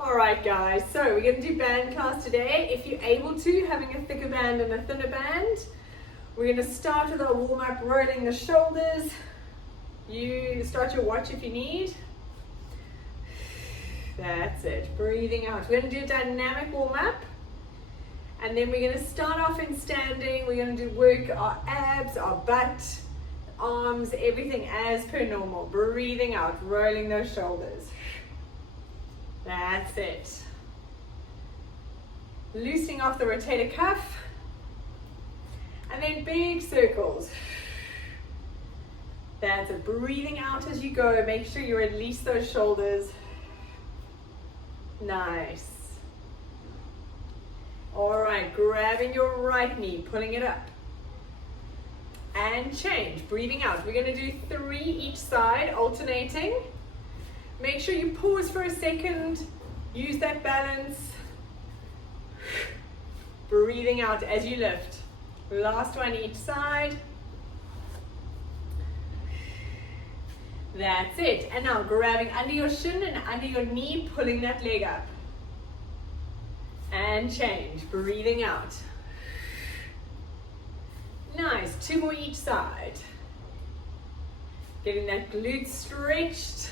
All right, guys, so we're going to do band class today. If you're able to, having a thicker band and a thinner band. We're going to start with our warm-up, rolling the shoulders. You start your watch if you need. That's it, breathing out. We're going to do a dynamic warm-up, and then we're going to start off in standing. We're going to work our abs, our butt, arms, everything as per normal. Breathing out, rolling those shoulders. That's it. Loosening off the rotator cuff. And then big circles. That's it. Breathing out as you go. Make sure you release those shoulders. Nice. All right, grabbing your right knee, pulling it up. And change. Breathing out. We're going to do 3 each side, alternating. Make sure you pause for a second, use that balance. Breathing out as you lift. Last one each side. That's it. And now grabbing under your shin and under your knee, pulling that leg up. And change. Breathing out. Nice. 2 more each side. Getting that glute stretched.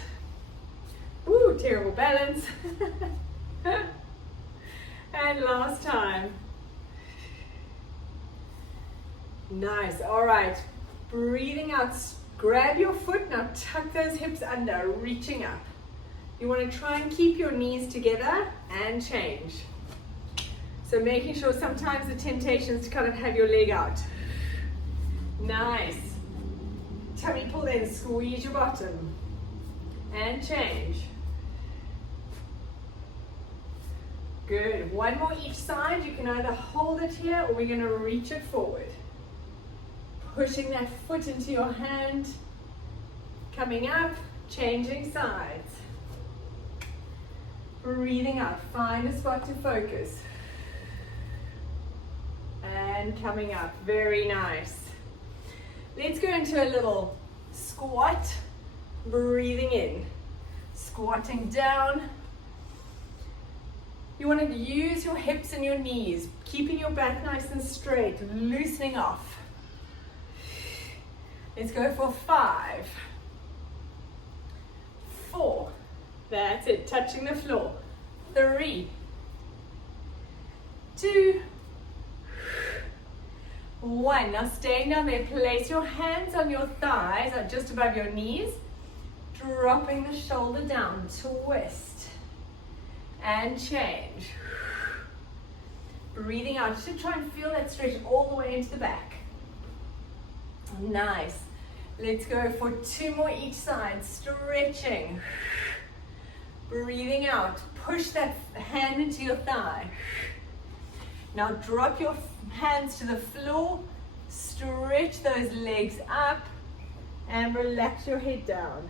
Ooh, terrible balance. And last time. Nice. All right. Breathing out. Grab your foot. Now tuck those hips under, reaching up. You want to try and keep your knees together and change. So making sure sometimes the temptation is to kind of have your leg out. Nice. Tummy pull in, squeeze your bottom. And change. Good. 1 more each side. You can either hold it here or we're going to reach it forward. Pushing that foot into your hand. Coming up, changing sides. Breathing out. Find a spot to focus. And coming up. Very nice. Let's go into a little squat. Breathing in. Squatting down. You want to use your hips and your knees, keeping your back nice and straight, loosening off. Let's go for 5, 4, that's it, touching the floor. 3, 2, 1. Now staying down there, place your hands on your thighs, just above your knees, dropping the shoulder down, twist. And change. Breathing out. You should try and feel that stretch all the way into the back. Nice. Let's go for 2 more each side. Stretching. Breathing out. Push that hand into your thigh. Now drop your hands to the floor. Stretch those legs up. And relax your head down.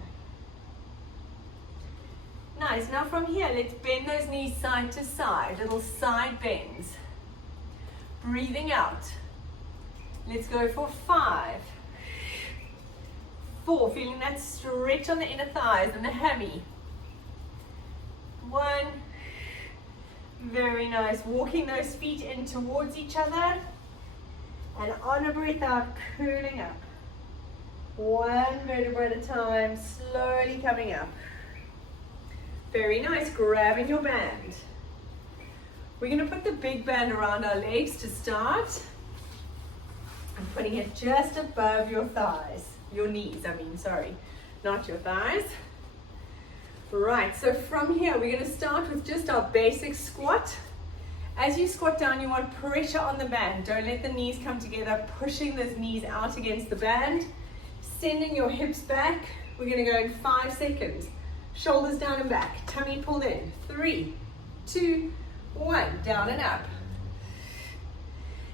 Nice. Now from here, let's bend those knees side to side, little side bends. Breathing out. Let's go for 5, 4, feeling that stretch on the inner thighs and the hammy. 1, very nice. Walking those feet in towards each other. And on a breath out, curling up. 1 vertebra at a time, slowly coming up. Very nice, grabbing your band. We're going to put the big band around our legs to start. I'm putting it just above your thighs. Your knees, sorry, not your thighs. Right, so from here, we're going to start with just our basic squat. As you squat down, you want pressure on the band. Don't let the knees come together, pushing those knees out against the band. Sending your hips back. We're going to go in 5 seconds. Shoulders down and back, tummy pulled in. 3, 2, 1, down and up.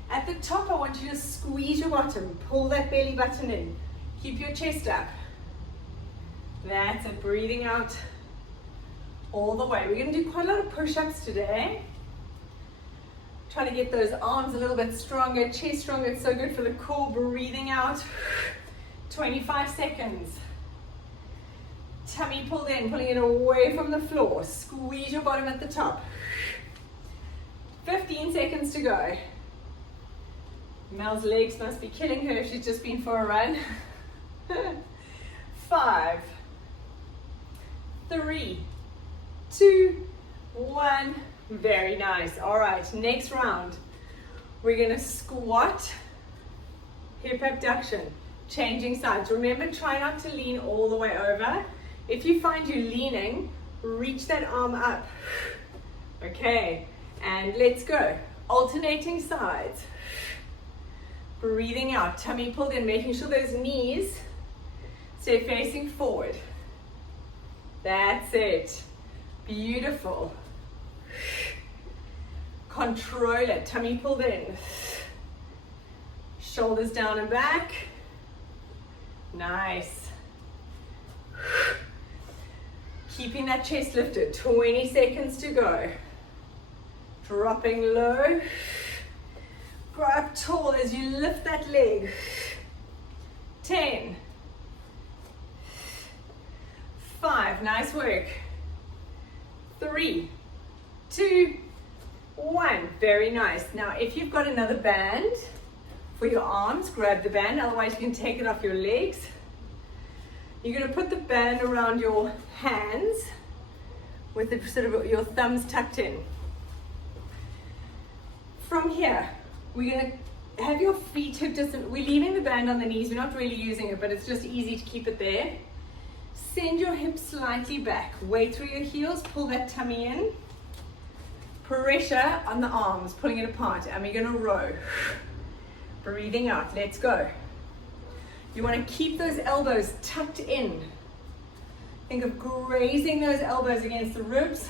At the top, I want you to squeeze your bottom, pull that belly button in. Keep your chest up. That's it, breathing out all the way. We're going to do quite a lot of push-ups today. Trying to get those arms a little bit stronger, chest stronger. It's so good for the core. Breathing out. 25 seconds. tummy pulled in, pulling it away from the floor. Squeeze your bottom at the top. 15 seconds to go. Mel's legs must be killing her if she's just been for a run. 5, 3, 2, 1. Very nice. All right, next round. We're gonna squat, hip abduction, changing sides. Remember, try not to lean all the way over. If you find you leaning, reach that arm up. Okay, and let's go. Alternating sides. Breathing out, tummy pulled in, making sure those knees stay facing forward. That's it. Beautiful. Control it, tummy pulled in. Shoulders down and back. Nice. Keeping that chest lifted, 20 seconds to go. Dropping low. Go up tall as you lift that leg. 10, 5, nice work. 3, 2, 1, very nice. Now if you've got another band for your arms, grab the band, otherwise you can take it off your legs. You're going to put the band around your hands with the sort of your thumbs tucked in. From here, we're going to have your feet hip distance. We're leaving the band on the knees, we're not really using it, but it's just easy to keep it there. Send your hips slightly back, weight through your heels, pull that tummy in. Pressure on the arms, pulling it apart, and we're going to row. Breathing out, let's go. You want to keep those elbows tucked in. Think of grazing those elbows against the ribs.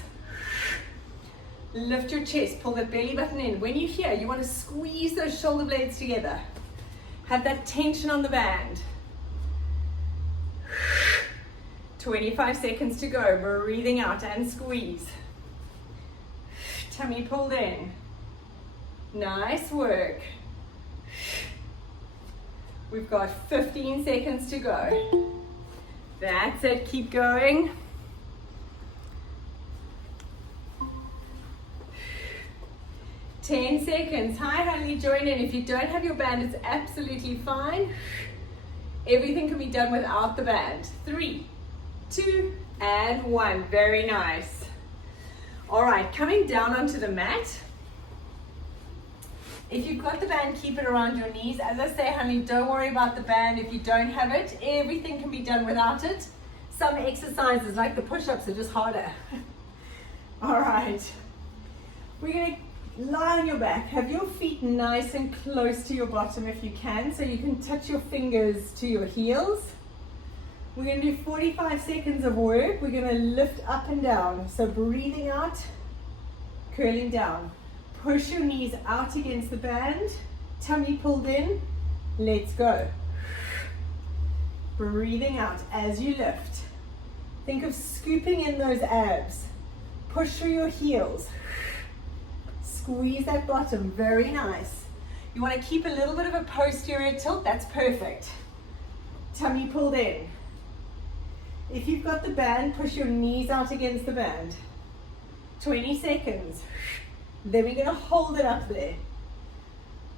Lift your chest, pull the belly button in. When you're here, you want to squeeze those shoulder blades together. Have that tension on the band. 25 seconds to go. Breathing out and squeeze. Tummy pulled in. Nice work. We've got 15 seconds to go. That's it, keep going. 10 seconds. Hi, honey, join in. If you don't have your band, it's absolutely fine. Everything can be done without the band. 3, 2, and 1. Very nice. All right, coming down onto the mat. If you've got the band, keep it around your knees. As I say, honey, don't worry about the band. If you don't have it, everything can be done without it. Some exercises, like the push-ups, are just harder. All right. We're going to lie on your back. Have your feet nice and close to your bottom if you can, so you can touch your fingers to your heels. We're going to do 45 seconds of work. We're going to lift up and down. So breathing out, curling down. Push your knees out against the band, tummy pulled in, let's go. Breathing out as you lift. Think of scooping in those abs. Push through your heels. Squeeze that bottom, very nice. You want to keep a little bit of a posterior tilt, that's perfect. Tummy pulled in. If you've got the band, push your knees out against the band. 20 seconds. Then we're going to hold it up there.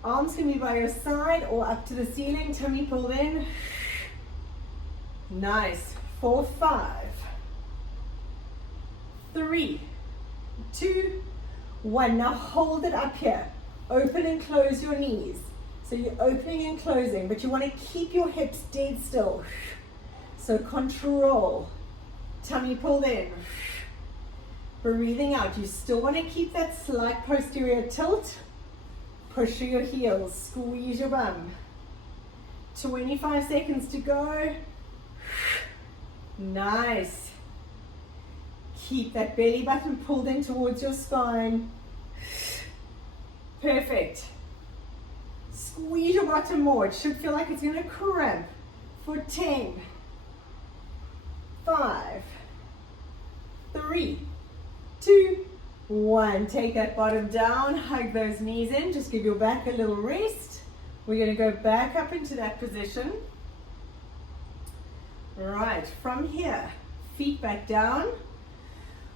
Arms can be by your side or up to the ceiling, tummy pulled in. Nice. 4, 5, 3, 2, 1. Now hold it up here. Open and close your knees. So you're opening and closing, but you want to keep your hips dead still. So control. Tummy pulled in. Breathing out. You still want to keep that slight posterior tilt. Push through your heels. Squeeze your bum. 25 seconds to go. Nice. Keep that belly button pulled in towards your spine. Perfect. Squeeze your bottom more. It should feel like it's going to cramp. For 10, 5, 3, 2, 1. Take that bottom down, hug those knees in, just give your back a little rest. We're going to go back up into that position. Right, from here, Feet back down.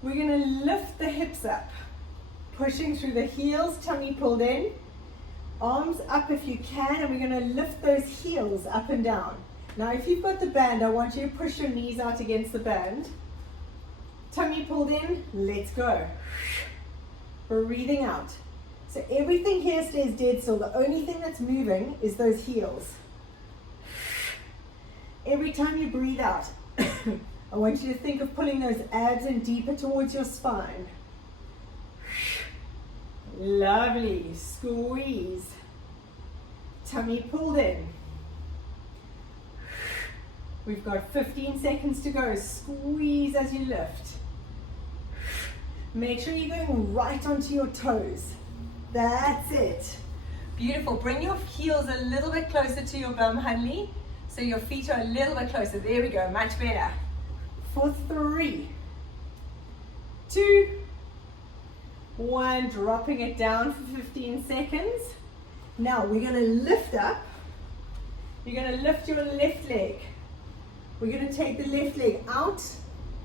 We're going to lift the hips up. Pushing through the heels, tummy pulled in. Arms up if you can, and we're going to lift those heels up and down. Now if you've got the band, I want you to push your knees out against the band. Tummy pulled in, let's go. Breathing out. So everything here stays dead still. The only thing that's moving is those heels. Every time you breathe out, I want you to think of pulling those abs in deeper towards your spine. Lovely. Squeeze. Tummy pulled in. We've got 15 seconds to go. Squeeze as you lift. Make sure you're going right onto your toes. That's it. Beautiful. Bring your heels a little bit closer to your bum, Hanley. So your feet are a little bit closer. There we go. Much better. For 3, 2, 1. Dropping it down for 15 seconds. Now we're going to lift up. You're going to lift your left leg. We're going to take the left leg out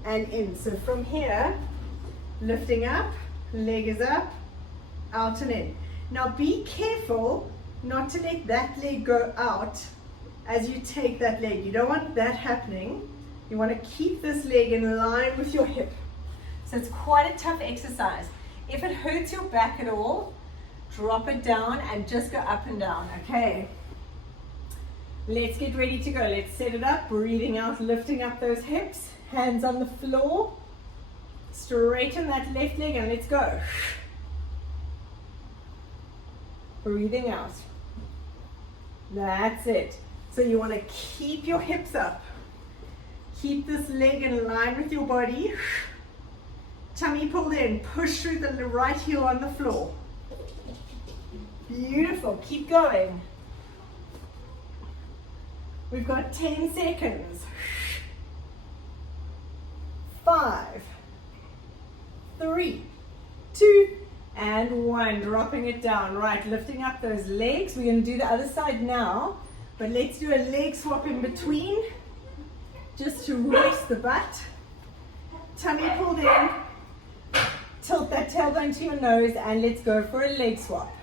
and in. So from here, lifting up, leg is up, out and in. Now be careful not to let that leg go out as you take that leg. You don't want that happening. You want to keep this leg in line with your hip. So it's quite a tough exercise. If it hurts your back at all, drop it down and just go up and down, okay? Let's get ready to go. Let's set it up, breathing out, lifting up those hips, hands on the floor. Straighten that left leg and let's go. Breathing out. That's it. So you want to keep your hips up. Keep this leg in line with your body. Tummy pulled in. Push through the right heel on the floor. Beautiful. Keep going. We've got 10 seconds. 5, 3, 2, and 1. Dropping it down. Right, lifting up those legs. We're going to do the other side now, but let's do a leg swap in between, just to rest the butt. Tummy pulled in. Tilt that tailbone to your nose, and let's go for a leg swap.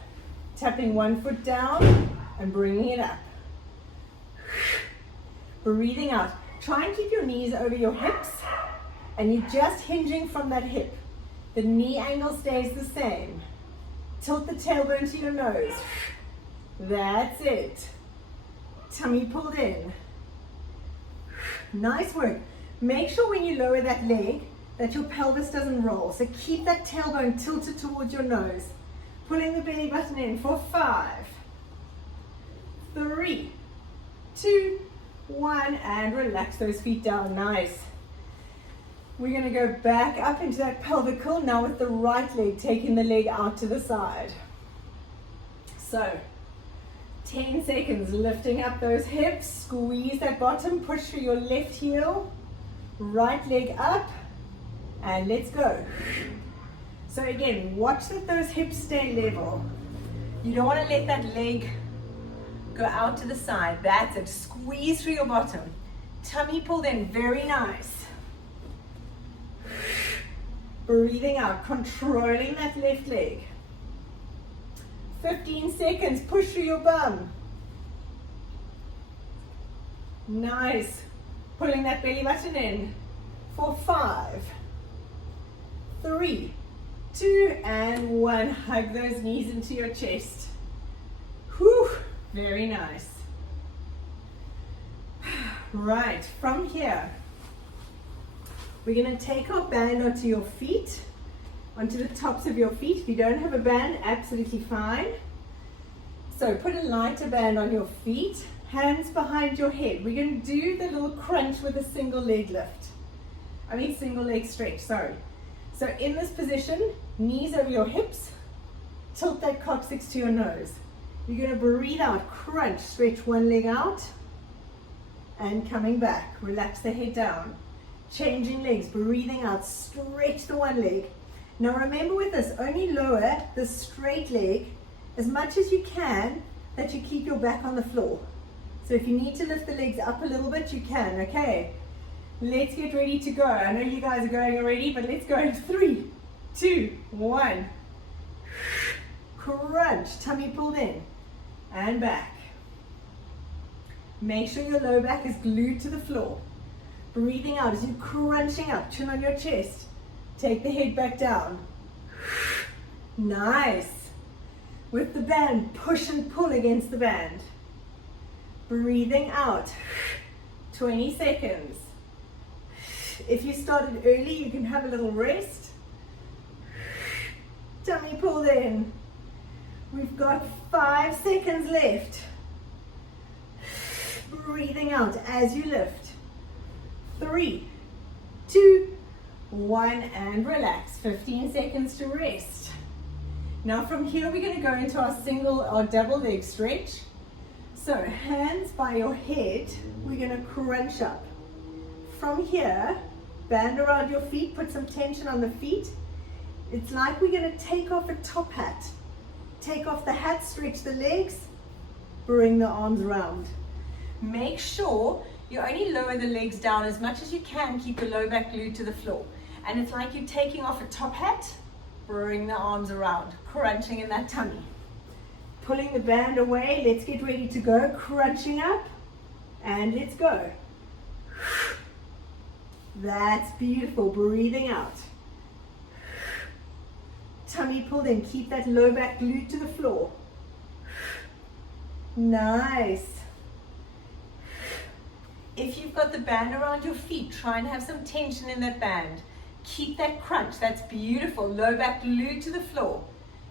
Tapping one foot down and bringing it up. Breathing out. Try and keep your knees over your hips, and you're just hinging from that hip. The knee angle stays the same. Tilt the tailbone to your nose. That's it. Tummy pulled in. Nice work. Make sure when you lower that leg that your pelvis doesn't roll. So keep that tailbone tilted towards your nose. Pulling the belly button in for 5, 3, 2, 1, and relax those feet down. Nice. We're going to go back up into that pelvic curl now with the right leg, taking the leg out to the side. So 10 seconds, lifting up those hips, squeeze that bottom, push through your left heel, right leg up, and let's go. So again, watch that those hips stay level. You don't want to let that leg go out to the side. That's it. Squeeze through your bottom. Tummy pulled in. Very nice. Breathing out. Controlling that left leg. 15 seconds. Push through your bum. Nice. Pulling that belly button in. For 5, 3, 2, and 1. Hug those knees into your chest. Whew. Very nice. Right, from here, we're going to take our band onto your feet, onto the tops of your feet. If you don't have a band, absolutely fine. So put a lighter band on your feet, hands behind your head. We're going to do the little crunch with a single leg lift. I mean single leg stretch, sorry. So in this position, knees over your hips, tilt that coccyx to your nose. You're going to breathe out, crunch, stretch one leg out, and coming back. Relax the head down. Changing legs, breathing out, stretch the one leg. Now remember with this, only lower the straight leg as much as you can, that you keep your back on the floor. So if you need to lift the legs up a little bit, you can, okay? Let's get ready to go. I know you guys are going already, but let's go in 3, 2, 1. Crunch, tummy pulled in and back. Make sure your low back is glued to the floor. Breathing out as you're crunching up, chin on your chest. Take the head back down. Nice. With the band, push and pull against the band. Breathing out. 20 seconds. If you started early, you can have a little rest. Tummy pulled in. We've got 5 seconds left. Breathing out as you lift. 3, 2, 1, and relax. 15 seconds to rest. Now from here, we're going to go into our single or double leg stretch. So hands by your head, we're going to crunch up. From here, band around your feet, put some tension on the feet. It's like we're going to take off a top hat. Take off the hat, stretch the legs, bring the arms around. Make sure you only lower the legs down as much as you can, keep your low back glued to the floor. And it's like you're taking off a top hat, bring the arms around, crunching in that tummy. Pulling the band away, let's get ready to go, crunching up, and let's go. That's beautiful, breathing out. Tummy pulled in, keep that low back glued to the floor. Nice. If you've got the band around your feet, try and have some tension in that band. Keep that crunch, that's beautiful. Low back glued to the floor.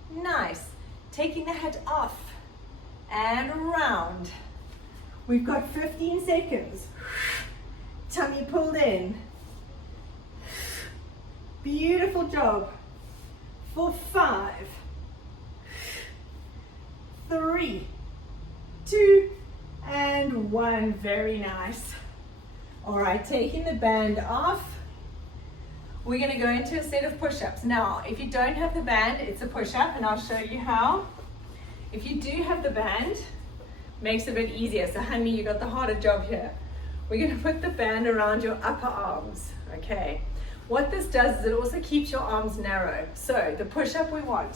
Nice. Taking the hat off and around. We've got 15 seconds. Tummy pulled in. Beautiful job. For 5, 3, 2, and 1. Very nice. All right, taking the band off. We're going to go into a set of push-ups. Now, if you don't have the band, it's a push-up, and I'll show you how. If you do have the band, makes it a bit easier. So, honey, you got the harder job here. We're going to put the band around your upper arms, okay? What this does is it also keeps your arms narrow. So, the push-up we want,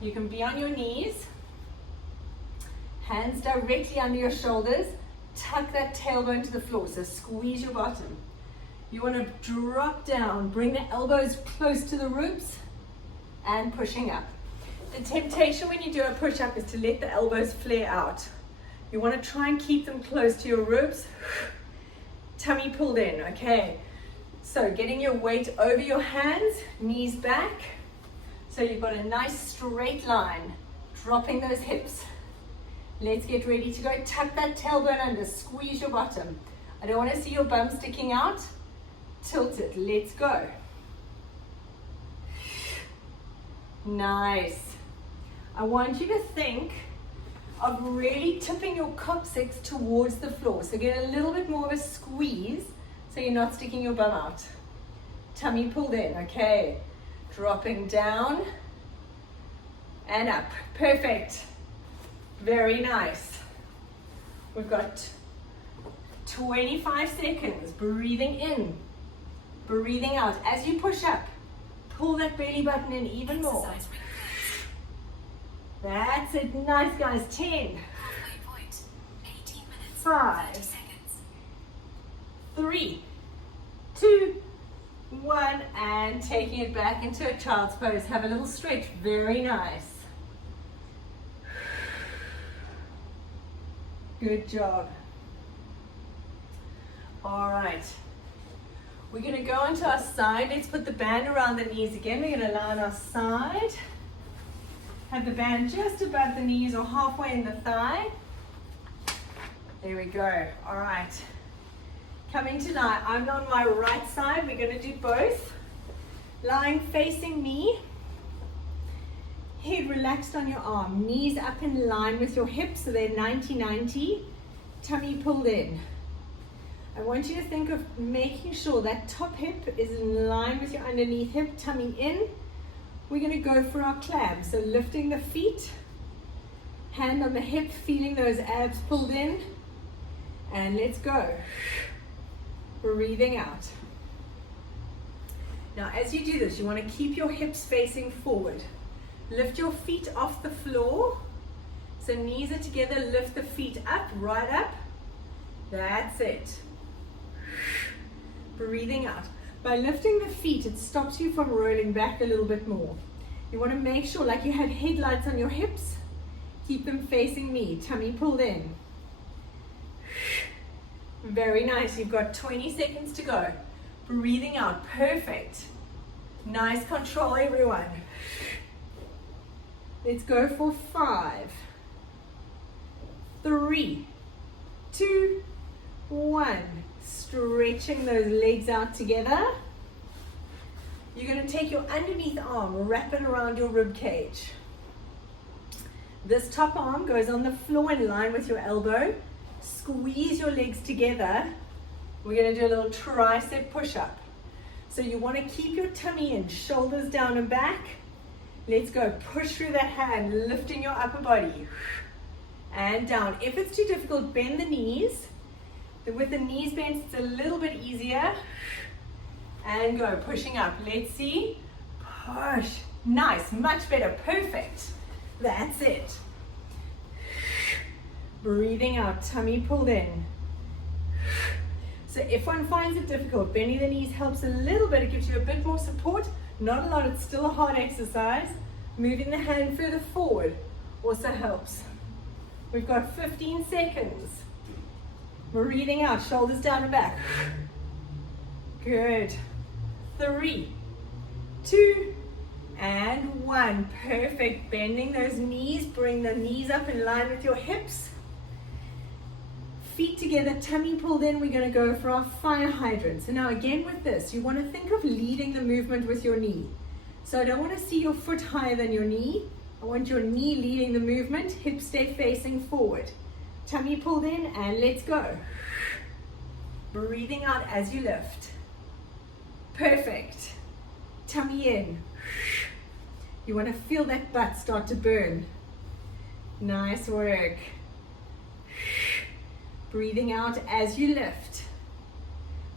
you can be on your knees, hands directly under your shoulders, tuck that tailbone to the floor, so squeeze your bottom. You want to drop down, bring the elbows close to the ribs, and pushing up. The temptation when you do a push-up is to let the elbows flare out. You want to try and keep them close to your ribs. Tummy pulled in, okay? So getting your weight over your hands, knees back. So you've got a nice straight line, dropping those hips. Let's get ready to go. Tuck that tailbone under, squeeze your bottom. I don't want to see your bum sticking out. Tilt it, let's go. Nice. I want you to think of really tipping your coccyx towards the floor. So get a little bit more of a squeeze so you're not sticking your bum out. Tummy pulled in, okay. Dropping down and up. Perfect. Very nice. We've got 25 seconds. Breathing in, breathing out. As you push up, pull that belly button in even more. That's it. Nice, guys. 10, 5, 3, 2, 1, and taking it back into a child's pose. Have a little stretch. Very nice. Good job. All right. We're going to go onto our side. Let's put the band around the knees again. We're going to lie on our side. Have the band just above the knees or halfway in the thigh. There we go. All right. Coming to lie. I'm on my right side. We're going to do both. Lying facing me. Head relaxed on your arm. Knees up in line with your hips so they're 90-90. Tummy pulled in. I want you to think of making sure that top hip is in line with your underneath hip, tummy in. We're going to go for our clams. So lifting the feet, hand on the hip, feeling those abs pulled in. And let's go. Breathing out. Now as you do this, you want to keep your hips facing forward. Lift your feet off the floor. So knees are together, lift the feet up, right up. That's it. Breathing out. By lifting the feet, it stops you from rolling back a little bit more. You want to make sure, like you had headlights on your hips, keep them facing me, tummy pulled in. Very nice, you've got 20 seconds to go. Breathing out, perfect. Nice control, everyone. Let's go for 5, 3, 2, 1. Stretching those legs out together. You're going to take your underneath arm, wrap it around your rib cage. This top arm goes on the floor in line with your elbow. Squeeze your legs together. We're going to do a little tricep push-up. So you want to keep your tummy in, shoulders down and back. Let's go. Push through that hand, lifting your upper body. And down. If it's too difficult, bend the knees. With the knees bent, it's a little bit easier. And go, pushing up. Let's see. Push. Nice, much better, perfect. That's it. Breathing out, tummy pulled in. So if one finds it difficult, bending the knees helps a little bit. It gives you a bit more support. Not a lot, it's still a hard exercise. Moving the hand further forward also helps. We've got 15 seconds. Breathing out, shoulders down and back. Good. 3, 2, and 1. Perfect. Bending those knees. Bring the knees up in line with your hips. Feet together, tummy pulled in. We're going to go for our fire hydrant. So now again with this, you want to think of leading the movement with your knee. So I don't want to see your foot higher than your knee. I want your knee leading the movement. Hips stay facing forward. Tummy pulled in, and let's go. Breathing out as you lift. Perfect. Tummy in. You want to feel that butt start to burn. Nice work. Breathing out as you lift.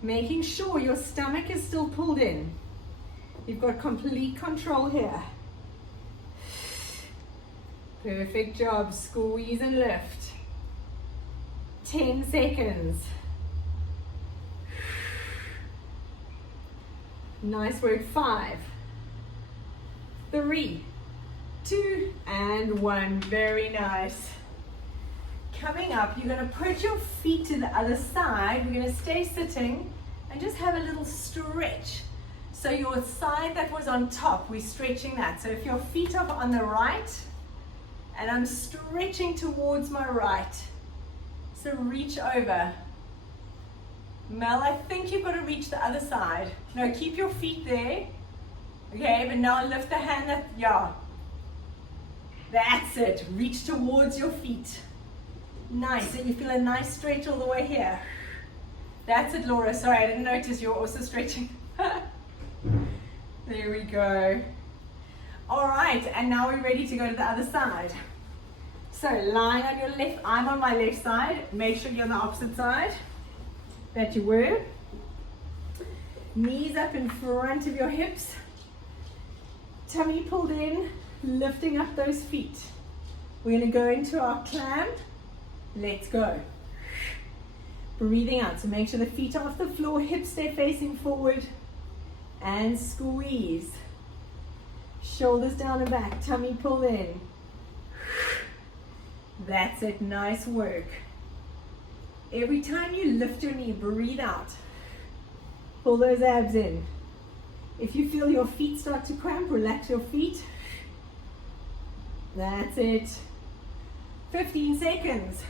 Making sure your stomach is still pulled in. You've got complete control here. Perfect job. Squeeze and lift. 10 seconds. Nice work. 5, 3, 2, and 1. Very nice. Coming up, you're going to put your feet to the other side. We're going to stay sitting and just have a little stretch. So your side that was on top, we're stretching that. So if your feet are on the right, and I'm stretching towards my right, so reach over. Mel, I think you've got to reach the other side. No, keep your feet there. Okay, but now lift the hand yeah. That's it. Reach towards your feet. Nice. And you feel a nice stretch all the way here. That's it, Laura. Sorry, I didn't notice you're also stretching. There we go. All right, and now we're ready to go to the other side. So lying on your left, I'm on my left side. Make sure you're on the opposite side that you were. Knees up in front of your hips. Tummy pulled in, lifting up those feet. We're going to go into our clamp. Let's go. Breathing out. So make sure the feet are off the floor, hips stay facing forward, and squeeze. Shoulders down and back, tummy pulled in. That's it, nice work. Every time you lift your knee, breathe out. Pull those abs in. If you feel your feet start to cramp, relax your feet. That's it. 15 seconds.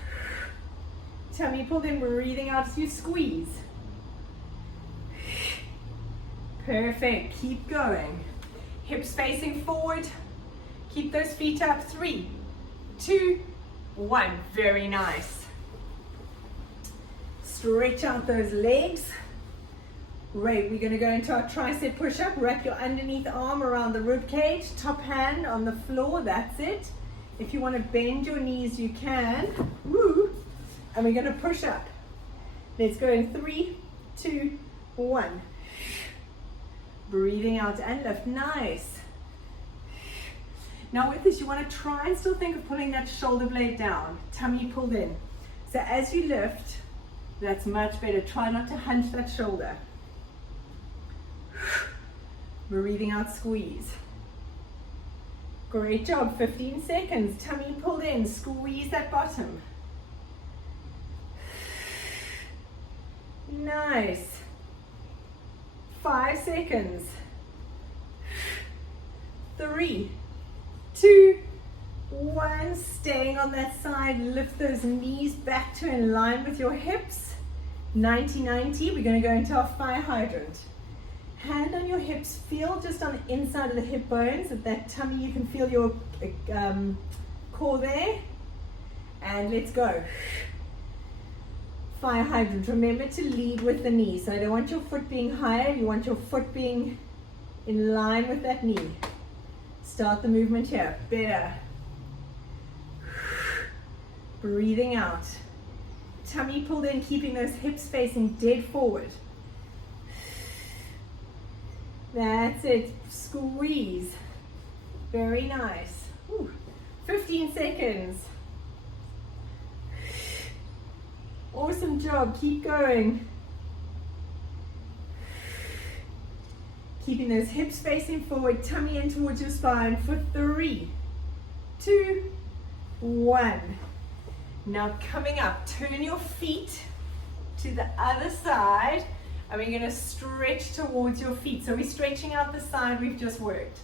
Tummy pulled in, breathing out as you squeeze. Perfect, keep going. Hips facing forward. Keep those feet up. 3, 2, 1. Very nice. Stretch out those legs. Great, we're going to go into our tricep push-up. Wrap your underneath arm around the rib cage. Top hand on the floor, that's it. If you want to bend your knees, you can. Woo! And we're going to push up. Let's go in 3, 2, 1. Breathing out and lift. Nice. Now with this, you want to try and still think of pulling that shoulder blade down. Tummy pulled in. So as you lift, that's much better. Try not to hunch that shoulder. Breathing out, squeeze. Great job, 15 seconds. Tummy pulled in, squeeze that bottom. Nice. 5 seconds. 3, 2, 1. Staying on that side, lift those knees back to in line with your hips. 90-90, we're going to go into our fire hydrant. Hand on your hips, feel just on the inside of the hip bones, at that tummy, you can feel your core there. And let's go. Fire hydrant, remember to lead with the knee. So I don't want your foot being higher, you want your foot being in line with that knee. Start the movement here, better. Breathing out. Tummy pulled in, keeping those hips facing dead forward. That's it, squeeze. Very nice. 15 seconds. Awesome job, keep going. Keeping those hips facing forward, tummy in towards your spine for 3, 2, 1. Now coming up, turn your feet to the other side and we're going to stretch towards your feet. So we're stretching out the side we've just worked.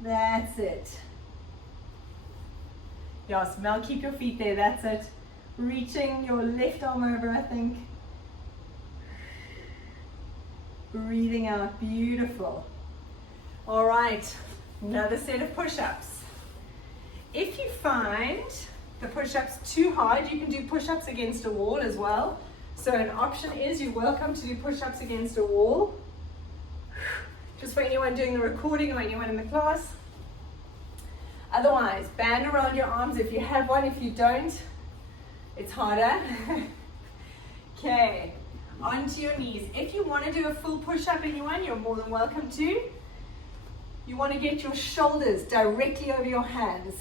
That's it. Yes, Mel, keep your feet there, that's it. Reaching your left arm over, I think. Breathing out, beautiful. All right, another set of push-ups. If you find the push-ups too hard, you can do push-ups against a wall as well. So an option is you're welcome to do push-ups against a wall. Just for anyone doing the recording or anyone in the class. Otherwise, band around your arms if you have one. If you don't, it's harder. Okay, onto your knees. If you want to do a full push-up, anyone, you're more than welcome to. You want to get your shoulders directly over your hands.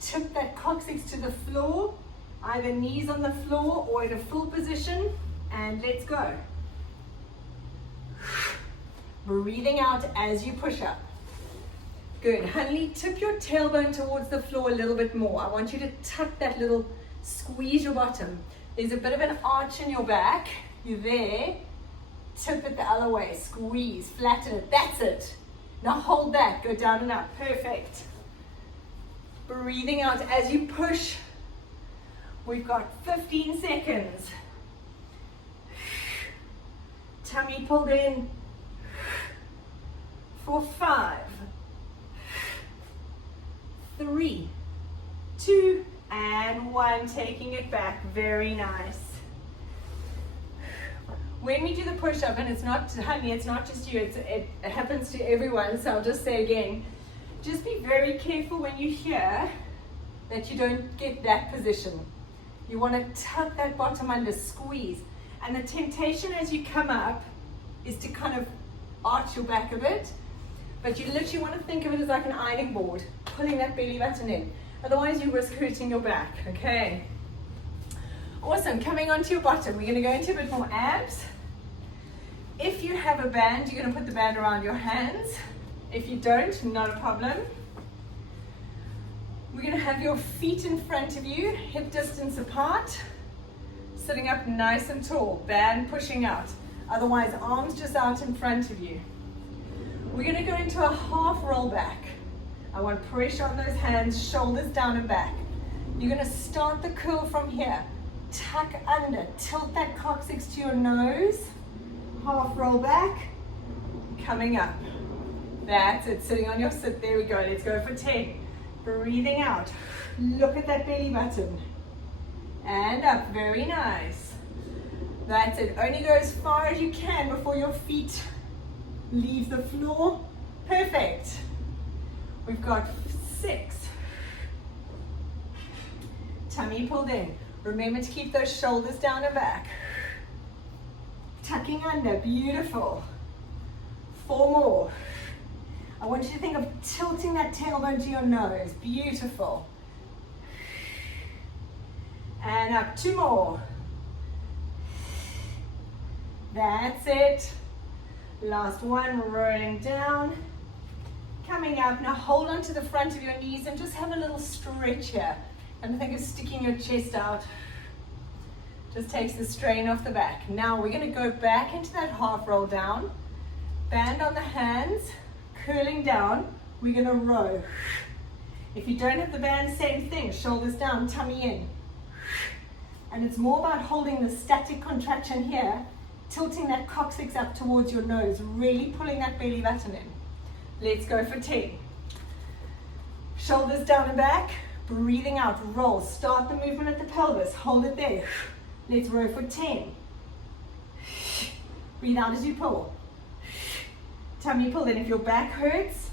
Tip that coccyx to the floor, either knees on the floor or in a full position, and let's go. Breathing out as you push up. Good, honey, tip your tailbone towards the floor a little bit more. I want you to tuck that little, squeeze your bottom. There's a bit of an arch in your back. You're there. Tip it the other way, squeeze, flatten it, that's it. Now hold that, go down and up, perfect. Breathing out as you push. We've got 15 seconds. Tummy pulled in for 5, 3, 2, and 1. Taking it back, very nice. When we do the push-up, and it's not, honey, it's not just you, it happens to everyone, so I'll just say again, just be very careful when you hear that you don't get that position. You want to tuck that bottom under, squeeze. And the temptation as you come up is to kind of arch your back a bit, but you literally want to think of it as like an ironing board, pulling that belly button in. Otherwise you risk hurting your back, okay? Awesome, coming onto your bottom, we're going to go into a bit more abs. If you have a band, you're going to put the band around your hands. If you don't, not a problem. We're going to have your feet in front of you, hip distance apart, sitting up nice and tall, band pushing out. Otherwise, arms just out in front of you. We're going to go into a half roll back. I want pressure on those hands, shoulders down and back. You're going to start the curl from here. Tuck under, tilt that coccyx to your nose, half roll back, coming up. That's it, sitting on your sit, there we go, let's go for 10. Breathing out, look at that belly button, and up, very nice. That's it, only go as far as you can before your feet leave the floor, perfect. We've got 6. Tummy pulled in. Remember to keep those shoulders down and back. tucking under, beautiful. 4 more. I want you to think of tilting that tailbone to your nose, beautiful. And up, 2 more. That's it. Last one, rolling down. Coming up, now hold on to the front of your knees and just have a little stretch here. And think of sticking your chest out. Just takes the strain off the back. Now we're gonna go back into that half roll down. Band on the hands, curling down. We're gonna row. If you don't have the band, same thing, shoulders down, tummy in. And it's more about holding the static contraction here, tilting that coccyx up towards your nose, really pulling that belly button in. Let's go for 10. Shoulders down and back, breathing out, roll. Start the movement at the pelvis, hold it there. Let's row for 10. Breathe out as you pull. Tummy pull in. If your back hurts,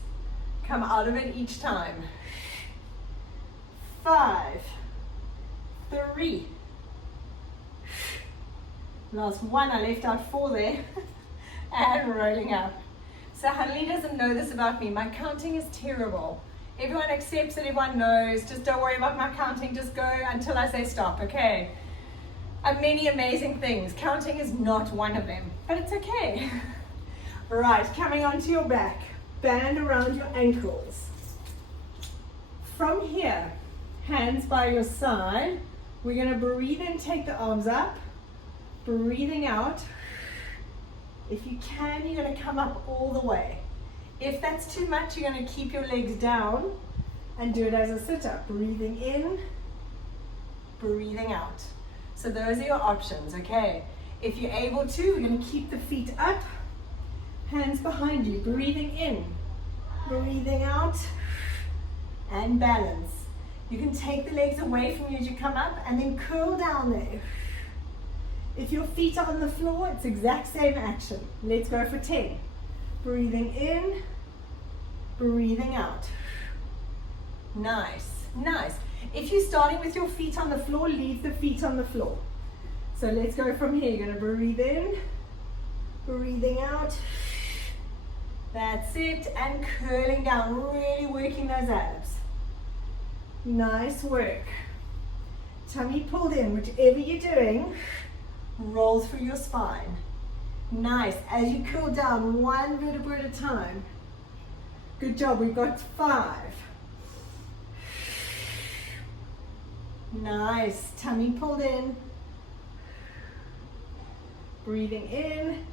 come out of it each time. 5, 3. Last one, I left out 4 there. And rolling up. So Hanley doesn't know this about me. My counting is terrible. Everyone accepts it, everyone knows. Just don't worry about my counting. Just go until I say stop, okay? Many amazing things. Counting is not one of them, but it's okay. Right, coming onto your back. Band around your ankles. From here, hands by your side. We're going to breathe in, take the arms up. Breathing out. If you can, you're going to come up all the way. If that's too much, you're going to keep your legs down and do it as a sit-up. Breathing in, breathing out. So those are your options, okay? If you're able to, we're going to keep the feet up, hands behind you. Breathing in, breathing out, and balance. You can take the legs away from you as you come up and then curl down there. If your feet are on the floor, it's exact same action. Let's go for 10. Breathing in, breathing out. Nice, nice. If you're starting with your feet on the floor, leave the feet on the floor. So let's go from here. You're going to breathe in, breathing out. That's it. And curling down, really working those abs. Nice work. Tummy pulled in, whichever you're doing. Roll through your spine. Nice. As you curl down, 1 vertebra at a time. Good job. We've got 5. Nice. Tummy pulled in. Breathing in,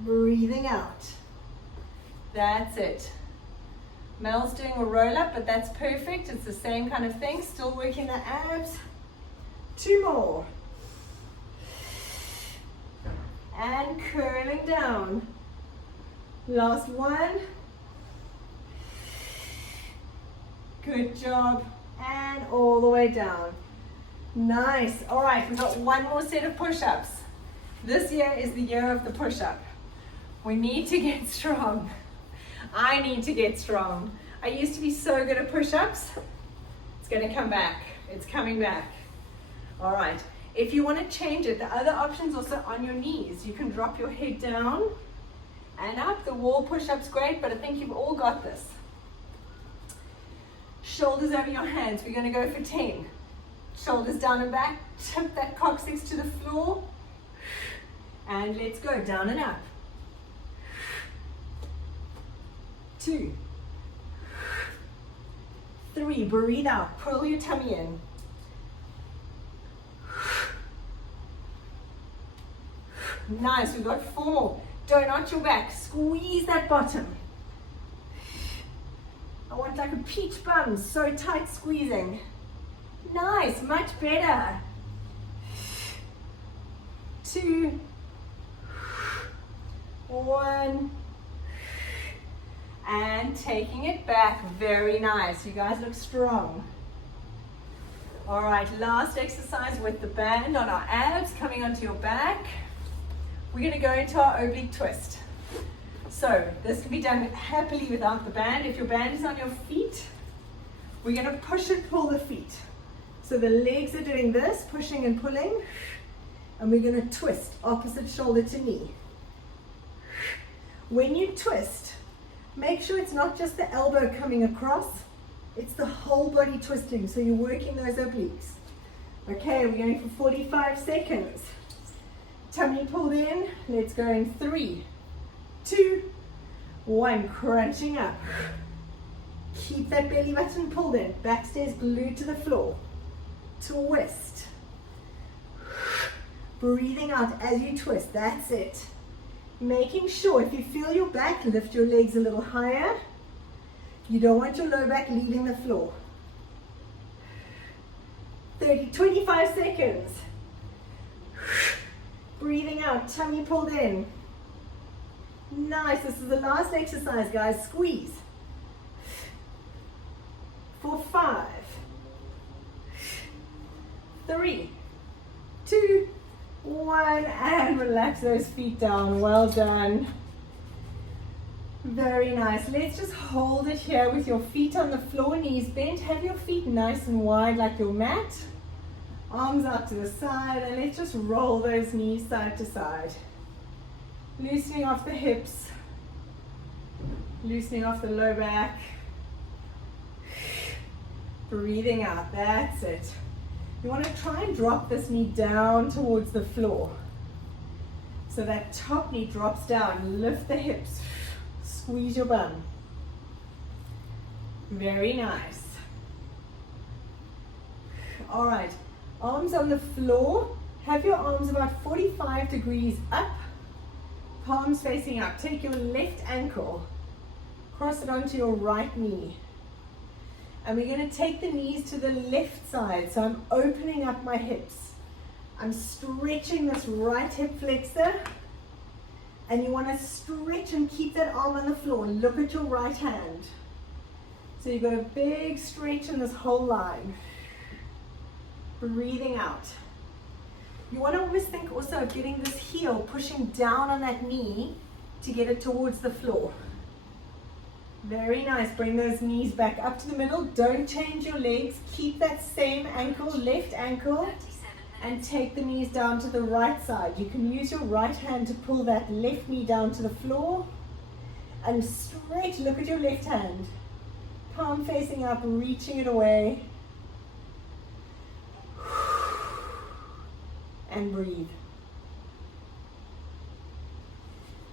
breathing out. That's it. Mel's doing a roll up, but that's perfect. It's the same kind of thing. Still working the abs. 2 more. And curling down. Last one. Good job. And all the way down. Nice. All right, we've got 1 more set of push-ups. This year is the year of the push-up. We need to get strong. I need to get strong. I used to be so good at push-ups. It's going to come back. It's coming back. All right. If you want to change it, the other option's also on your knees. You can drop your head down and up. The wall push-up's great, but I think you've all got this. Shoulders over your hands. We're going to go for 10. Shoulders down and back. Tip that coccyx to the floor. And let's go down and up. 2, 3, breathe out, pull your tummy in. Nice, we've got 4 more. Don't arch your back, squeeze that bottom. I want like a peach bum, so tight squeezing. Nice, much better. 2, 1. And taking it back, very nice. You guys look strong. All right, last exercise with the band on our abs, coming onto your back. We're going to go into our oblique twist. So this can be done happily without the band. If your band is on your feet, we're going to push and pull the feet. So the legs are doing this, pushing and pulling. And we're going to twist opposite shoulder to knee. When you twist, make sure it's not just the elbow coming across, it's the whole body twisting, so you're working those obliques. Okay, we're going for 45 seconds. Tummy pulled in, let's go in 3, 2, 1, crunching up. Keep that belly button pulled in, back stays glued to the floor. Twist. Breathing out as you twist, that's it. Making sure if you feel your back, lift your legs a little higher. You don't want your low back leaving the floor. 25 seconds. Breathing out, tummy pulled in. Nice, this is the last exercise, guys. Squeeze. For 5, 3, 2, 1, and relax those feet down. Well done. Very nice. Let's just hold it here with your feet on the floor, knees bent. Have your feet nice and wide like your mat. Arms out to the side, and let's just roll those knees side to side. Loosening off the hips, loosening off the low back. Breathing out, that's it. You want to try and drop this knee down towards the floor. So that top knee drops down, lift the hips, squeeze your bum. Very nice. All right, arms on the floor. Have your arms about 45 degrees up, palms facing up. Take your left ankle, cross it onto your right knee. And we're going to take the knees to the left side. So I'm opening up my hips. I'm stretching this right hip flexor. And you want to stretch and keep that arm on the floor. Look at your right hand. So you've got a big stretch in this whole line. Breathing out. You want to always think also of getting this heel pushing down on that knee to get it towards the floor. Very nice. Bring those knees back up to the middle. Don't change your legs. Keep that same ankle, left ankle, and take the knees down to the right side. You can use your right hand to pull that left knee down to the floor and stretch. Look at your left hand. Palm facing up, reaching it away. And breathe.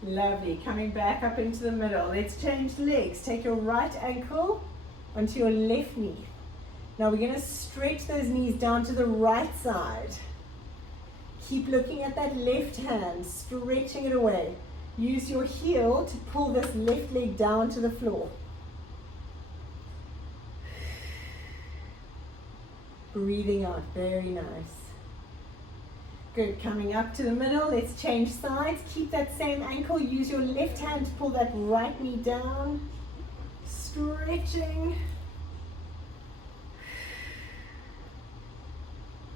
Lovely. Coming back up into the middle. Let's change legs. Take your right ankle onto your left knee. Now we're going to stretch those knees down to the right side. Keep looking at that left hand, stretching it away. Use your heel to pull this left leg down to the floor. Breathing out. Very nice. Good, coming up to the middle, let's change sides. Keep that same ankle, use your left hand to pull that right knee down. Stretching.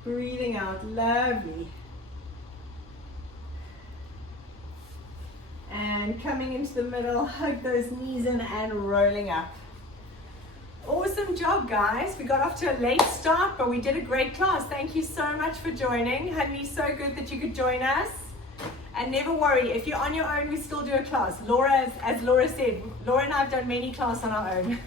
Breathing out, lovely. And coming into the middle, hug those knees in and rolling up. Awesome job, guys. We got off to a late start, but we did a great class. Thank you so much for joining. Honey, so good that you could join us. And never worry, if you're on your own, we still do a class. Laura, as Laura said, Laura and I have done many classes on our own.